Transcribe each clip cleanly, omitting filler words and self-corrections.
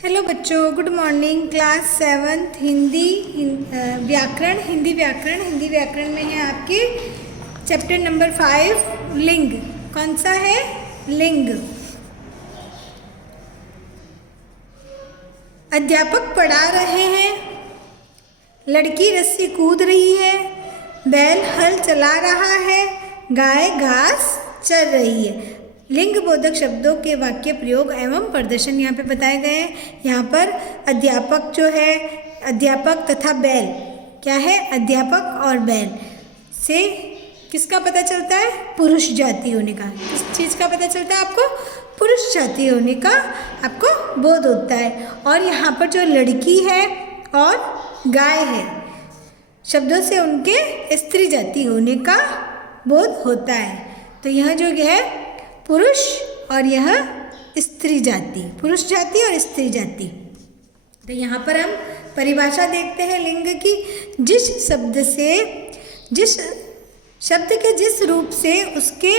Hello बच्चों, good morning. Class 7 Hindi व्याकरण हिंदी व्याकरण में है आपके चैप्टर नंबर 5 लिंग। कौन सा है? लिंग। अध्यापक पढ़ा रहे हैं, लड़की रस्सी कूद रही है, बैल हल चला रहा है, गाय घास चर रही है। लिंग बोधक शब्दों के वाक्य प्रयोग एवं प्रदर्शन यहाँ पे बताए गए हैं। यहाँ पर अध्यापक जो है, अध्यापक तथा बैल, क्या है? अध्यापक और बैल से किसका पता चलता है? पुरुष जाति होने का। किस चीज़ का पता चलता है आपको? पुरुष जाति होने का आपको बोध होता है। और यहाँ पर जो लड़की है और गाय है, शब्दों से उनके स्त्री जाति होने का बोध होता है। तो यह जो है पुरुष और यह स्त्री जाति, पुरुष जाति और स्त्री जाति। तो यहाँ पर हम परिभाषा देखते हैं लिंग की। जिस शब्द के जिस रूप से उसके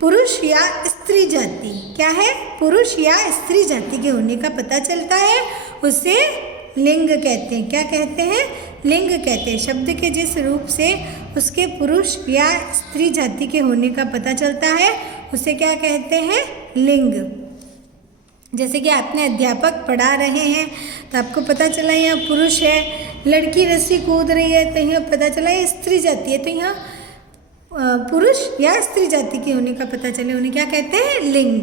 पुरुष या स्त्री जाति, क्या है? पुरुष या स्त्री जाति के होने का पता चलता है, उसे लिंग कहते हैं। क्या कहते हैं? लिंग कहते हैं। शब्द के जिस रूप से उसके पुरुष या स्त्री जाति के होने का पता चलता है, उसे क्या कहते हैं? लिंग। जैसे कि आपने अध्यापक पढ़ा रहे हैं तो आपको पता चला यहाँ पुरुष है, लड़की रस्सी कूद रही है तो यहाँ पता चला ये स्त्री जाति है, तो यहाँ पुरुष या स्त्री जाति के होने का पता चले, उन्हें क्या कहते हैं? लिंग।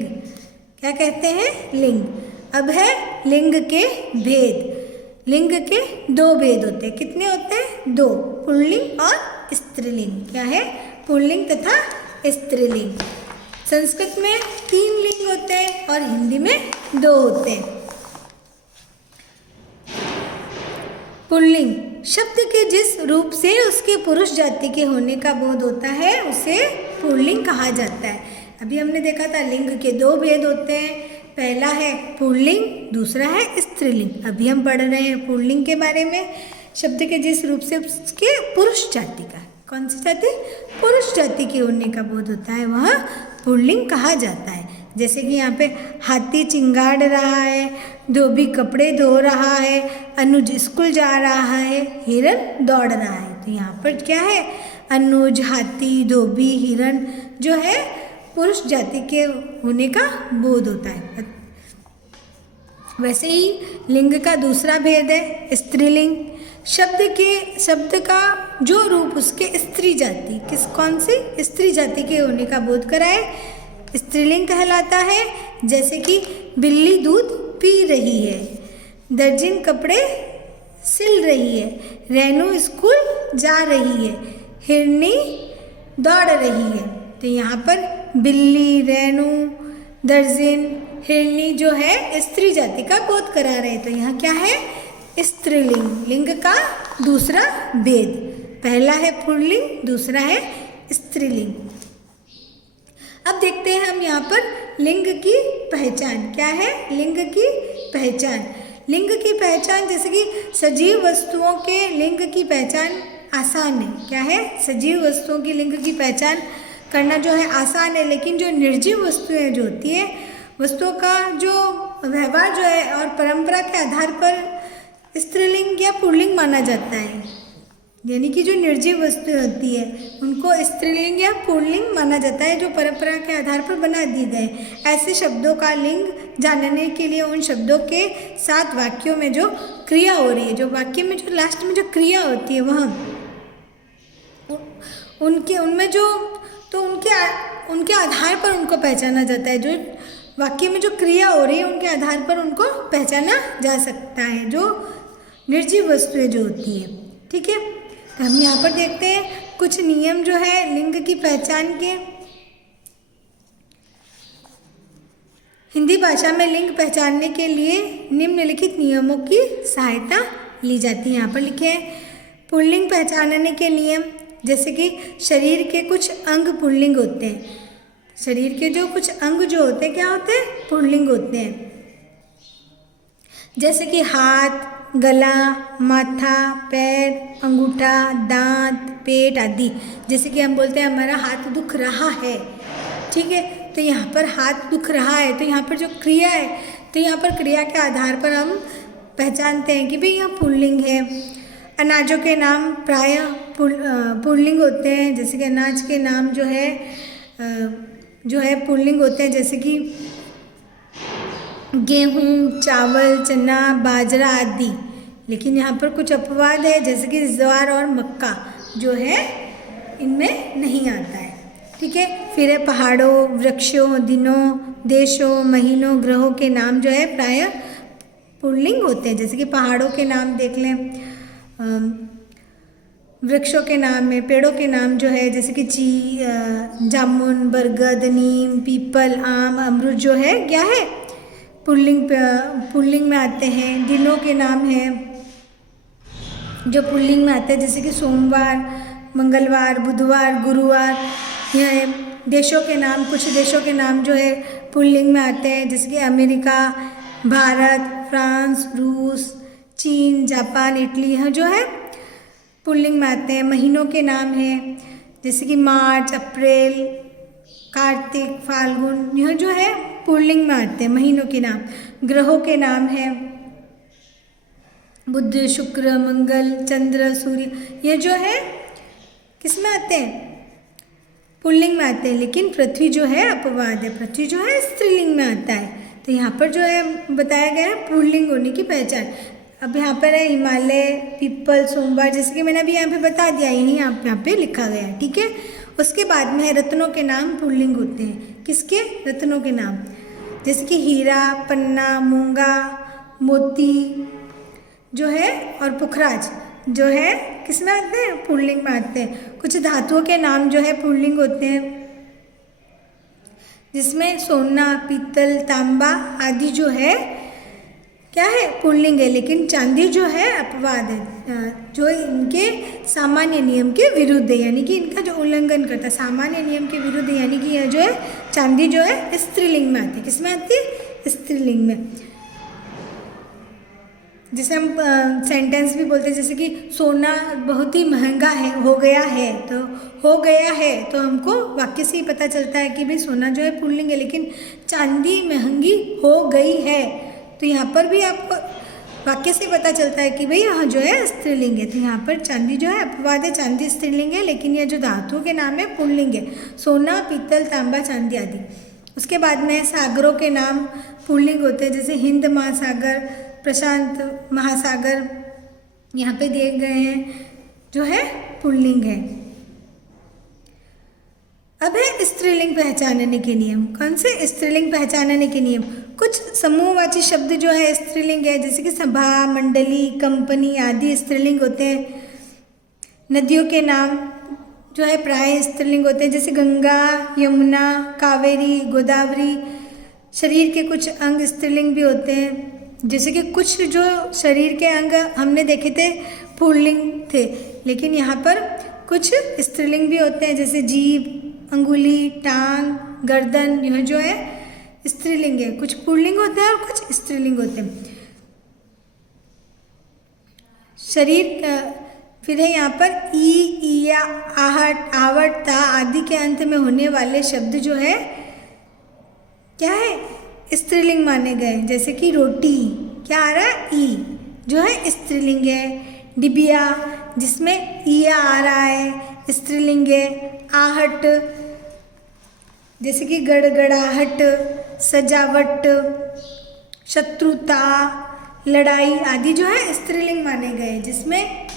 क्या कहते हैं? लिंग। अब है लिंग के भेद। लिंग के दो भेद होते हैं। कितने होते हैं? दो, पुल्लिंग और स्त्रीलिंग। क्या है? पुल्लिंग तथा स्त्रीलिंग। संस्कृत में 3 लिंग होते हैं और हिंदी में 2 होते हैं। पुल्लिंग शब्द के जिस रूप से उसके पुरुष जाति के होने का बोध होता है, उसे पुल्लिंग कहा जाता है। अभी हमने देखा था लिंग के 2 भेद होते हैं। पहला है पुल्लिंग, दूसरा है स्त्रीलिंग। अभी हम पढ़ रहे हैं पुल्लिंग के बारे में। शब्द के जिस रूप से उसके पुरुष जाति का, कौन सी जाति? पुरुष जाति के होने का बोध होता है, वह पुल्लिंग कहा जाता है। जैसे कि यहाँ पे हाथी चिंगाड़ रहा है, धोबी कपड़े धो रहा है, अनुज स्कूल जा रहा है, हिरन दौड़ रहा है। तो यहाँ पर क्या है? अनुज, हाथी, धोबी, हिरन जो है पुरुष जाति के होने का बोध होता है। वैसे ही लिंग का दूसरा भेद है स्त्रीलिंग। शब्द का जो रूप उसके स्त्री जाति, कौन सी? स्त्री जाति के होने का बोध कराए, स्त्रीलिंग कहलाता है। जैसे कि बिल्ली दूध पी रही है, दर्जन कपड़े सिल रही है, रेनू स्कूल जा रही है, हिरनी दौड़ रही है। तो यहाँ पर बिल्ली, रेनू, दर्जन, हिरनी जो है स्त्री जाति का बोध करा रहे हैं। तो यहाँ क्या है? स्त्रीलिंग। लिंग का दूसरा भेद, पहला है पुल्लिंग, दूसरा है स्त्रीलिंग। अब देखते हैं हम यहाँ पर लिंग की पहचान। क्या है? लिंग की पहचान। लिंग की पहचान, जैसे कि सजीव वस्तुओं के लिंग की पहचान आसान है। क्या है? सजीव वस्तुओं की लिंग की पहचान करना जो है आसान है, लेकिन जो निर्जीव वस्तुएं जो होती है, वस्तुओं का जो व्यवहार जो है और परंपरा के आधार पर स्त्रीलिंग या पुल्लिंग माना जाता है। यानी कि जो निर्जीव वस्तुएं होती है उनको स्त्रीलिंग या पुल्लिंग माना जाता है, जो परंपरा के आधार पर बना दिए गए। ऐसे शब्दों का लिंग जानने के लिए उन शब्दों के साथ वाक्यों में जो क्रिया हो रही है, जो वाक्य में जो लास्ट में जो क्रिया होती है, वह उनमें जो तो उनके आधार पर उनको पहचाना जाता है। जो वाक्य में जो क्रिया हो रही है उनके आधार पर उनको पहचाना जा सकता है, जो निर्जीव वस्तुएं जो होती है। ठीक है, तो हम यहाँ पर देखते हैं कुछ नियम जो है लिंग की पहचान के। हिंदी भाषा में लिंग पहचानने के लिए निम्नलिखित नियमों की सहायता ली जाती है। यहाँ पर लिखे हैं पुल्लिंग पहचानने के नियम। जैसे कि शरीर के कुछ अंग पुल्लिंग होते हैं। शरीर के जो कुछ अंग जो होते हैं, क्या होते हैं? पुल्लिंग होते हैं। जैसे कि हाथ, गला, माथा, पैर, अंगूठा, दांत, पेट आदि। जैसे कि हम बोलते हैं हमारा हाथ दुख रहा है, ठीक है, तो यहाँ पर हाथ दुख रहा है, तो यहाँ पर जो क्रिया है तो यहाँ पर क्रिया के आधार पर हम पहचानते हैं कि भाई यह पुल्लिंग है। अनाजों के नाम प्रायः पुल्लिंग होते हैं, जैसे कि अनाज के नाम जो है पुल्लिंग होते हैं, जैसे कि गेहूँ, चावल, चना, बाजरा आदि। लेकिन यहाँ पर कुछ अपवाद है, जैसे कि ज्वार और मक्का जो है इनमें नहीं आता है। ठीक है, फिर है पहाड़ों, वृक्षों, दिनों, देशों, महीनों, ग्रहों के नाम जो है प्रायः पुल्लिंग होते हैं। जैसे कि पहाड़ों के नाम देख लें, वृक्षों के नाम में पेड़ों के नाम जो है जैसे कि जामुन, बरगद, नीम, पीपल, आम, अमरूद जो है क्या है पुल्लिंग में आते हैं। दिनों के नाम है जो पुल्लिंग में आते हैं, जैसे कि सोमवार, मंगलवार, बुधवार, गुरुवार। यह है देशों के नाम, कुछ देशों के नाम जो है पुल्लिंग में आते हैं, जैसे कि अमेरिका, भारत, फ्रांस, रूस, चीन, जापान, इटली, यह जो है पुल्लिंग में आते हैं। महीनों के नाम हैं जैसे कि मार्च, अप्रैल, कार्तिक, फाल्गुन, यह जो है पुल्लिंग में आते हैं महीनों के नाम। ग्रहों के नाम हैं बुध, शुक्र, मंगल, चंद्र, सूर्य, यह जो है किस में आते हैं पुल्लिंग में आते हैं। लेकिन पृथ्वी जो है अपवाद है, पृथ्वी जो है स्त्रीलिंग में आता है। तो यहाँ पर जो है बताया गया है पुल्लिंग होने की पहचान। अब यहाँ पर है हिमालय, पीपल, सोमवार, जैसे कि मैंने अभी यहाँ पे बता दिया, यही यहाँ पे लिखा गया है। ठीक है, उसके बाद में है रत्नों के नाम पुल्लिंग होते हैं। किसके रत्नों के नाम, जैसे कि हीरा, पन्ना, मूंगा, मोती जो है और पुखराज जो है किस में आते हैं पुल्लिंग में आते हैं। कुछ धातुओं के नाम जो है पुल्लिंग होते हैं, जिसमें सोना, पीतल, तांबा आदि जो है क्या है पुल्लिंग है। लेकिन चांदी जो है अपवाद है, जो इनके सामान्य नियम के विरुद्ध है, यानी कि इनका जो उल्लंघन करता है सामान्य नियम के विरुद्ध है। यानी कि यह जो है चांदी जो है स्त्रीलिंग में आती है। किस में आती है स्त्रीलिंग में। जैसे हम सेंटेंस भी बोलते हैं, जैसे कि सोना बहुत ही महंगा है हो गया है, तो हो गया है तो हमको वाक्य से ही पता चलता है कि भाई सोना जो है पुल्लिंग है। लेकिन चांदी महंगी हो गई है, तो यहाँ पर भी आपको वाक्य से पता चलता है कि भाई यहाँ जो है स्त्रीलिंग है। तो यहाँ पर चांदी जो है अपवाद है, चांदी स्त्रीलिंग है, लेकिन यह जो धातुओं के नाम है पुल्लिंग है, सोना, पीतल, तांबा, चांदी आदि। उसके बाद में सागरों के नाम पुल्लिंग होते हैं, जैसे हिंद महासागर, प्रशांत महासागर यहाँ पे दिए गए हैं जो है पुल्लिंग है। अब है स्त्रीलिंग पहचानने के नियम। कौन से स्त्रीलिंग पहचानने के नियम। कुछ समूहवाची शब्द जो है स्त्रीलिंग है, जैसे कि सभा, मंडली, कंपनी आदि स्त्रीलिंग होते हैं। नदियों के नाम जो है प्राय स्त्रीलिंग होते हैं, जैसे गंगा, यमुना, कावेरी, गोदावरी। शरीर के कुछ अंग स्त्रीलिंग भी होते हैं, जैसे कि कुछ जो शरीर के अंग हमने देखे थे पुल्लिंग थे, लेकिन यहाँ पर कुछ स्त्रीलिंग भी होते हैं, जैसे जीभ, अंगुली, टांग, गर्दन, यह जो है स्त्रीलिंग है। कुछ पुल्लिंग होते हैं और कुछ स्त्रीलिंग होते हैं। शरीर फिर है यहाँ पर ई, ईया, आहट, आवट, ता आदि के अंत में होने वाले शब्द जो है क्या है स्त्रीलिंग माने गए। जैसे कि रोटी क्या आ रहा है ई जो है स्त्रीलिंग है। डिबिया जिसमें ईया आ रहा है स्त्रीलिंग है। आहट जैसे कि गड़गड़ाहट, सजावट, शत्रुता, लड़ाई आदि जो है स्त्रीलिंग माने गए, जिसमें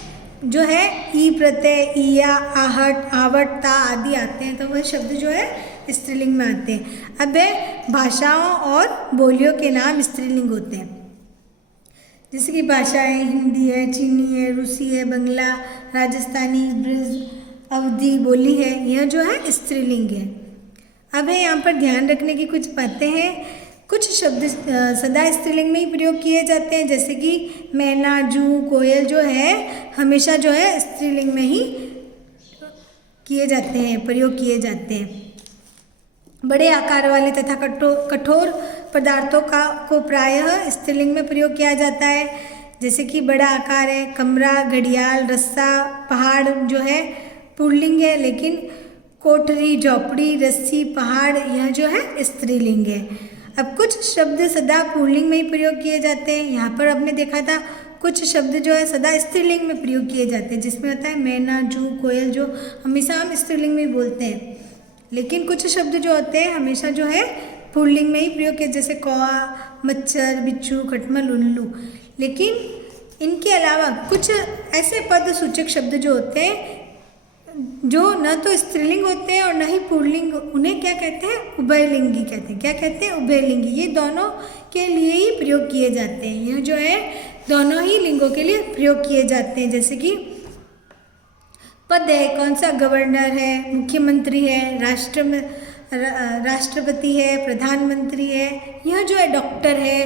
जो है ई प्रत्यय, ईया, आहट, आवट, ता आदि आते हैं, तो वह शब्द जो है स्त्रीलिंग में आते हैं। अब है भाषाओं और बोलियों के नाम स्त्रीलिंग होते हैं, जैसे कि भाषाएं हिंदी है, चीनी है, रूसी है, बंगला, राजस्थानी, ब्रिज, अवधी बोली है, यह जो है स्त्रीलिंग है। अब है यहाँ पर ध्यान रखने की कुछ बातें हैं। कुछ शब्द सदा स्त्रीलिंग में ही प्रयोग किए जाते हैं, जैसे कि मैना, जू, कोयल जो है हमेशा जो है स्त्रीलिंग में ही किए जाते हैं, प्रयोग किए जाते हैं। बड़े आकार वाले तथा कठोर पदार्थों को प्रायः स्त्रीलिंग में प्रयोग किया जाता है, जैसे कि बड़ा आकार है कमरा, घड़ियाल, रस्सा, पहाड़ जो है पुल्लिंग है, लेकिन कोठरी, झोपड़ी, रस्सी, पहाड़ यह जो है स्त्रीलिंग है। अब कुछ शब्द सदा पुल्लिंग में ही प्रयोग किए जाते हैं। यहाँ पर आपने देखा था कुछ शब्द जो है सदा स्त्रीलिंग में प्रयोग किए जाते हैं, जिसमें होता है मैना, जू, कोयल, जो हमेशा हम स्त्रीलिंग में ही बोलते हैं। लेकिन कुछ शब्द जो होते हैं हमेशा जो है पुल्लिंग में ही प्रयोग किए, जैसे कौआ, मच्छर, बिच्छू, खटमल, उल्लू। लेकिन इनके अलावा कुछ ऐसे पद सूचक शब्द जो होते हैं जो न तो स्त्रीलिंग होते हैं और न ही पुल्लिंग, उन्हें क्या कहते हैं? उभयलिंगी कहते हैं। क्या कहते हैं? उभयलिंगी। ये दोनों के लिए ही प्रयोग किए जाते हैं। यह जो है दोनों ही लिंगों के लिए प्रयोग किए जाते हैं। जैसे कि पद है, कौन सा? गवर्नर है, मुख्यमंत्री है, राष्ट्रपति है, प्रधानमंत्री है। यह जो है डॉक्टर है,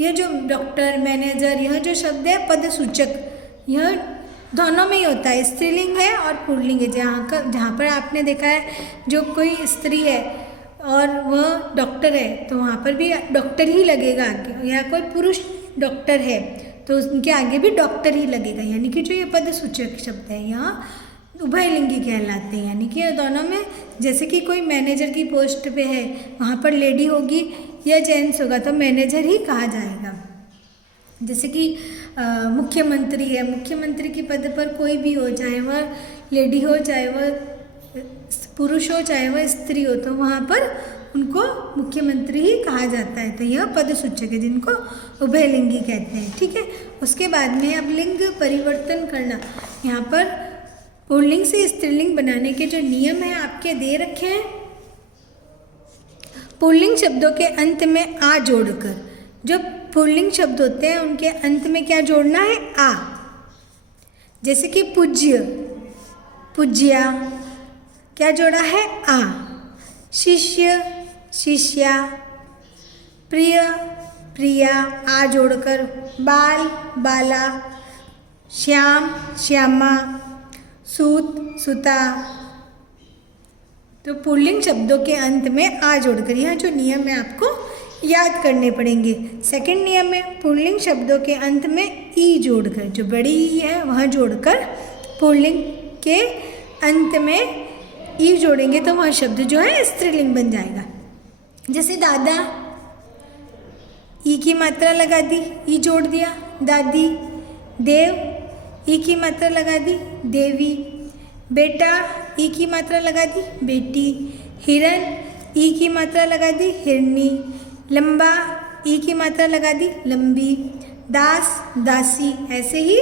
यह जो डॉक्टर, मैनेजर, यह जो शब्द है पद सूचक, यह दोनों में ही होता है, स्त्रीलिंग है और पुल्लिंग है। जहाँ पर आपने देखा है जो कोई स्त्री है और वह डॉक्टर है तो वहाँ पर भी डॉक्टर ही लगेगा, या कोई पुरुष डॉक्टर है तो उनके आगे भी डॉक्टर ही लगेगा। यानी कि जो ये पद सूचक शब्द है यहाँ उभयलिंगी कहलाते हैं। यानी कि दोनों में, जैसे कि कोई मैनेजर की पोस्ट पे है, वहाँ पर लेडी होगी या जेंट्स होगा तो मैनेजर ही कहा जाएगा। जैसे कि मुख्यमंत्री है, मुख्यमंत्री के पद पर कोई भी हो, चाहे वह लेडी हो, चाहे वह पुरुष हो, चाहे वह स्त्री हो, तो वहाँ पर उनको मुख्यमंत्री ही कहा जाता है। तो यह पद सूचक है जिनको उभयलिंगी कहते हैं। ठीक है। उसके बाद में अब लिंग परिवर्तन करना। यहाँ पर पुल्लिंग से स्त्रीलिंग बनाने के जो नियम हैं आपके दे रखे हैं। पुल्लिंग शब्दों के अंत में आ जोड़कर, जो पुल्लिंग शब्द होते हैं उनके अंत में क्या जोड़ना है? आ। जैसे कि पूज्य, पूज्या, क्या जोड़ा है? आ। शिष्य, शिष्या, प्रिय, प्रिया, आ जोड़कर। बाल, बाला, श्याम, श्यामा, सूत, सुता। तो पुल्लिंग शब्दों के अंत में आ जोड़कर, यह जो नियम है आपको याद करने पड़ेंगे। सेकंड नियम में पुल्लिंग शब्दों के अंत में ई जोड़कर, जो बड़ी ई है वह जोड़कर पुल्लिंग के अंत में ई जोड़ेंगे तो वह शब्द जो है स्त्रीलिंग बन जाएगा। जैसे दादा, ई की मात्रा लगा दी, ई जोड़ दिया, दादी। देव, ई की मात्रा लगा दी, देवी। बेटा, ई की मात्रा लगा दी, बेटी। हिरण, ई की मात्रा लगा दी, हिरनी। लंबा, ई की मात्रा लगा दी, लंबी। दास, दासी। ऐसे ही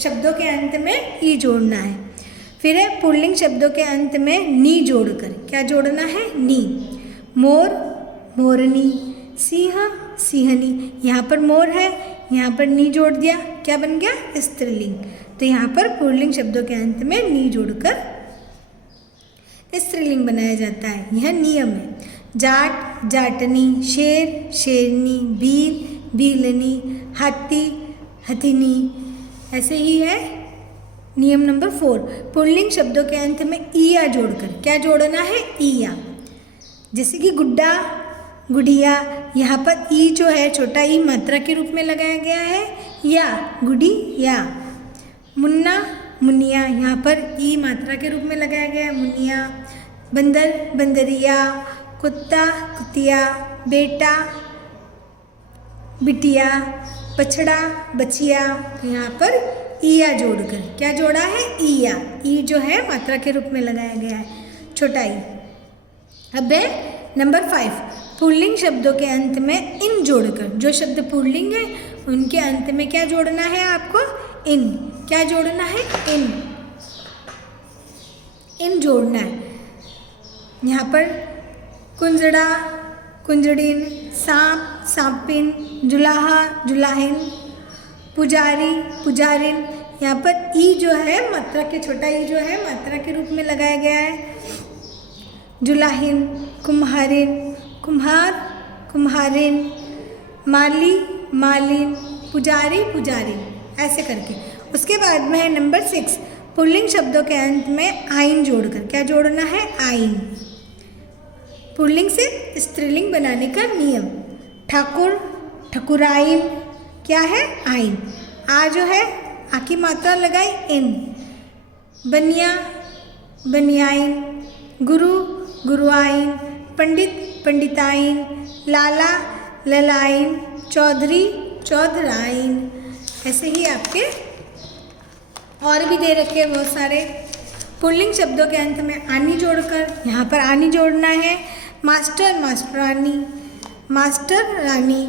शब्दों के अंत में ई जोड़ना है। फिर है पुल्लिंग शब्दों के अंत में नी जोड़कर, क्या जोड़ना है? नी। मोर, मोरनी। सिंह, सिंहनी। यहाँ पर मोर है, यहाँ पर नी जोड़ दिया, क्या बन गया? स्त्रीलिंग। तो यहाँ पर पुल्लिंग शब्दों के अंत में नी जोड़कर स्त्रीलिंग बनाया जाता है। यह नियम है। जाट, जाटनी। शेर, शेरनी। भील, भीलनी। हाथी, हथिनी। ऐसे ही है नियम नंबर 4, पुल्लिंग शब्दों के अंत में ईया जोड़कर, क्या जोड़ना है? ईया। जैसे कि गुड्डा, गुड़िया। यहाँ पर ई जो है छोटा ई मात्रा के रूप में लगाया गया है, या गुड़ी या। मुन्ना, मुनिया। यहाँ पर ई मात्रा के रूप में लगाया गया है, मुनिया। बंदर, बंदरिया। कुत्ता, कुतिया। बेटा, बिटिया। बछड़ा, बचिया। यहाँ पर ईया जोड़कर, क्या जोड़ा है? ईया। ई जो है मात्रा के रूप में लगाया गया है, छोटा ई। अब है नंबर 5, पुल्लिंग शब्दों के अंत में इन जोड़कर, जो शब्द पुल्लिंग है उनके अंत में क्या जोड़ना है आपको? इन। क्या जोड़ना है? इन। इन जोड़ना है। यहाँ पर कुंजड़ा, कुंजड़िन। सांप, सांपिन। जुलाहा, जुलाहिन। पुजारी, पुजारिन। यहाँ पर ई जो है मात्रा के, छोटा ई जो है मात्रा के रूप में लगाया गया है, जुलाहिन। कुम्हारिन, कुम्हार, कुम्हारिन। माली, मालिन। पुजारी, पुजारी। ऐसे करके। उसके बाद में है नंबर 6, पुल्लिंग शब्दों के अंत में आइन जोड़कर, क्या जोड़ना है? आइन। पुल्लिंग से स्त्रीलिंग बनाने का नियम। ठाकुर, ठकुराइन। क्या है? आइन। आ जो है आ की मात्रा लगाई, इन। बनिया, बनियाइन। गुरु, गुरुआइन। पंडित, पंडिताइन। लाला ललाइन, चौधरी चौधराइन। ऐसे ही आपके और भी दे रखे हैं बहुत सारे। पुल्लिंग शब्दों के अंत में आनी जोड़कर, यहाँ पर आनी जोड़ना है। मास्टर मास्टरानी, मास्टर रानी,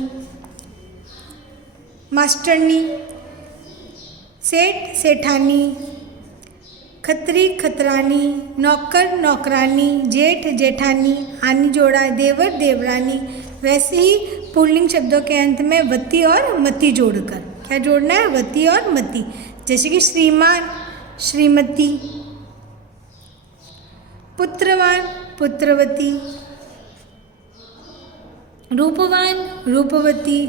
मास्टरनी, सेठ सेठानी, खत्री खतरानी, नौकर नौकरानी, जेठ जेठानी, आनी जोड़ा है देवर देवरानी। वैसे ही पुल्लिंग शब्दों के अंत में वती और मती जोड़कर, क्या जोड़ना है? वती और मती। जैसे कि श्रीमान श्रीमती, पुत्रवान पुत्रवती, रूपवान रूपवती,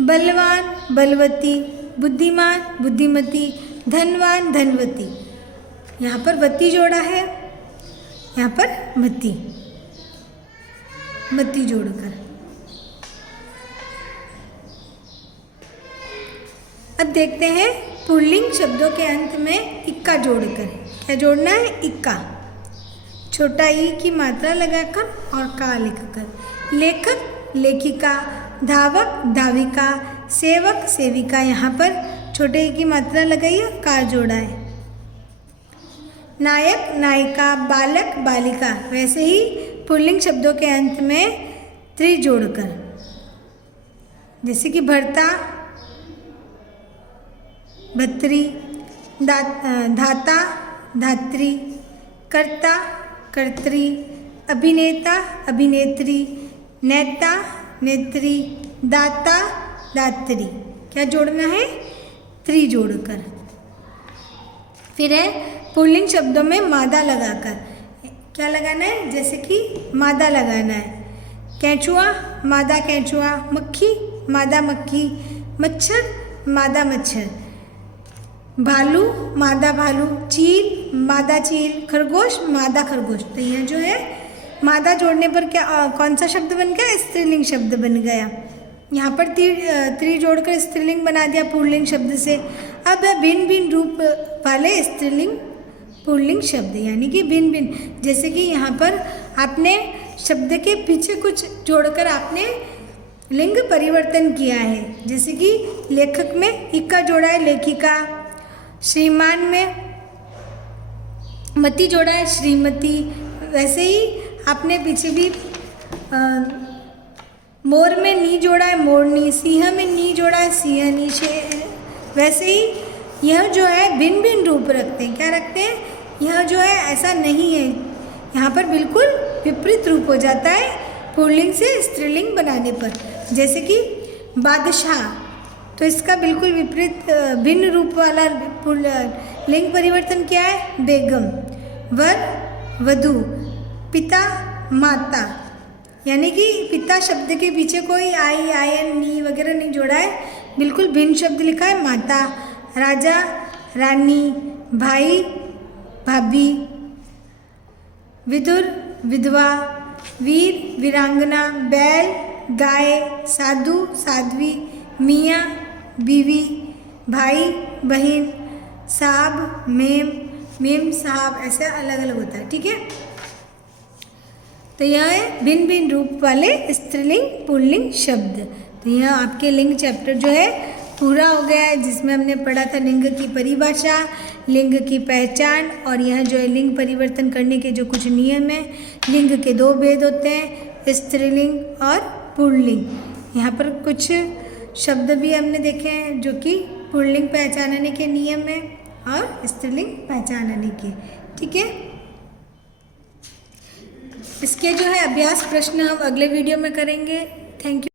बलवान बलवती, बुद्धिमान बुद्धिमती, धनवान धनवती। यहाँ पर वती जोड़ा है, यहाँ पर मती, मती जोड़कर। अब देखते हैं पुल्लिंग शब्दों के अंत में इक्का जोड़कर, क्या जोड़ना है? इक्का। छोटा ई की मात्रा लगाकर और का लिखकर। लेखक लेखिका, धावक धाविका, सेवक सेविका। यहाँ पर छोटे ई की मात्रा लगाई और का जोड़ा है। नायक नायिका, बालक बालिका। वैसे ही पुल्लिंग शब्दों के अंत में त्रि जोड़कर, जैसे कि भर्ता भत्री, धाता धात्री, कर्ता कर्त्री, अभिनेता अभिनेत्री, नेता नेत्री, दाता दात्री। क्या जोड़ना है? त्रि जोड़कर। फिर है पुल्लिंग शब्दों में मादा लगाकर, क्या लगाना है? जैसे कि मादा लगाना है। कैंचुआ मादा कैंचुआ, मक्खी मादा मक्खी, मच्छर मादा मच्छर, भालू मादा भालू, चील मादा चील, खरगोश मादा खरगोश। तो यह जो है मादा जोड़ने पर क्या कौन सा शब्द बन गया? स्त्रीलिंग शब्द बन गया। यहाँ पर त्रि जोड़कर स्त्रीलिंग बना दिया पुल्लिंग शब्द से। अब है भिन्न भिन्न रूप वाले स्त्रीलिंग पुल्लिंग शब्द, यानी कि भिन्न भिन्न। जैसे कि यहाँ पर आपने शब्द के पीछे कुछ जोड़कर आपने लिंग परिवर्तन किया है। जैसे कि लेखक में इक्का जोड़ा है, लेखिका। श्रीमान में मती जोड़ा है, श्रीमती। वैसे ही आपने पीछे भी मोर में नी जोड़ा है, मोरनी। सिंह में नी जोड़ा है, सिंहनी। वैसे ही यह जो है भिन्न भिन्न रूप रखते हैं। क्या रखते हैं? यह जो है ऐसा नहीं है, यहाँ पर बिल्कुल विपरीत रूप हो जाता है पुल्लिंग से स्त्रीलिंग बनाने पर। जैसे कि बादशाह, तो इसका बिल्कुल विपरीत भिन्न रूप वाला लिंग परिवर्तन क्या है? बेगम। वर वधू, पिता माता, यानी कि पिता शब्द के पीछे कोई आई आयन नी वगैरह नहीं जोड़ा है, बिल्कुल भिन्न शब्द लिखा है, माता। राजा रानी, भाई भाभी, विदुर विधवा, वीर वीरांगना, बैल गाय, साधु साध्वी, मियाँ बीवी, भाई बहन, साहब मेम, मेम साहब। ऐसे अलग अलग होता है, ठीक है। तो यह है भिन्न भिन्न रूप वाले स्त्रीलिंग पुल्लिंग शब्द। तो यह आपके लिंग चैप्टर जो है पूरा हो गया है, जिसमें हमने पढ़ा था लिंग की परिभाषा, लिंग की पहचान, और यह जो है लिंग परिवर्तन करने के जो कुछ नियम हैं। लिंग के दो भेद होते हैं, स्त्रीलिंग और पुल्लिंग। यहाँ पर कुछ शब्द भी हमने देखे हैं जो कि पुल्लिंग पहचानने के नियम हैं और स्त्रीलिंग पहचानने के, ठीक है। इसके जो है अभ्यास प्रश्न हम अगले वीडियो में करेंगे। Thank you.